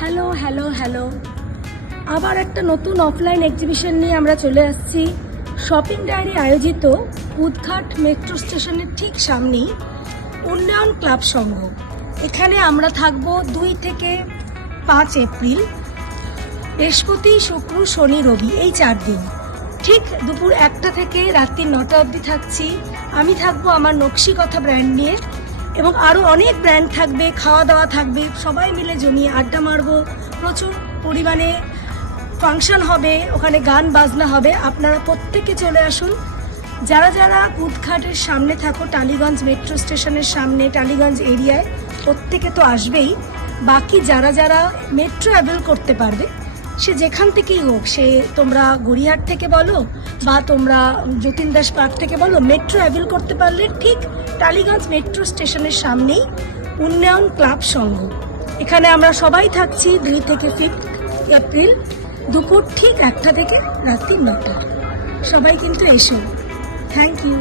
Hello hello hello আবার একটা নতুন অফলাইন এক্সিবিশন নিয়ে আমরা চলে আসছি। শপিং ডায়েরি আয়োজিত উদঘাট মেট্রো স্টেশনের ঠিক সামনেই উন্নয়ন ক্লাব সংঘ। এখানে আমরা থাকব 2 থেকে 5 এপ্রিল, বৃহস্পতি, শুক্র, শনি, রবি, এই 4 দিন। ঠিক দুপুর 1টা থেকে রাত্রি 9টা অবধি থাকছি। আমি থাকবো আমার নকশি কথা ব্র্যান্ড নিয়ে, এবং আরও অনেক ব্র্যান্ড থাকবে, খাওয়া দাওয়া থাকবে, সবাই মিলে জমিয়ে আড্ডা মারবো। প্রচুর পরিমাণে ফাংশন হবে, ওখানে গান বাজনা হবে। আপনারা প্রত্যেকে চলে আসুন। যারা যারা উদঘাটের সামনে থাকো, টালিগঞ্জ মেট্রো স্টেশনের সামনে, টালিগঞ্জ এরিয়ায়, প্রত্যেকে তো আসবেই। বাকি যারা যারা মেট্রো অ্যাভেল করতে পারবে, সে যেখান থেকেই হোক, সে তোমরা গড়িয়াহাট থেকে বলো বা তোমরা যতীন দাস পার্ক থেকে বলো, মেট্রো অ্যাভেল করতে পারলে ঠিক টালিগঞ্জ মেট্রো স্টেশনের সামনেই উন্নয়ন ক্লাব সংঘ। এখানে আমরা সবাই থাকছি 2 থেকে 5 এপ্রিল, দুপুর ঠিক 1টা থেকে রাত্রি 9টা। সবাই কিন্তু এসো। Thank you.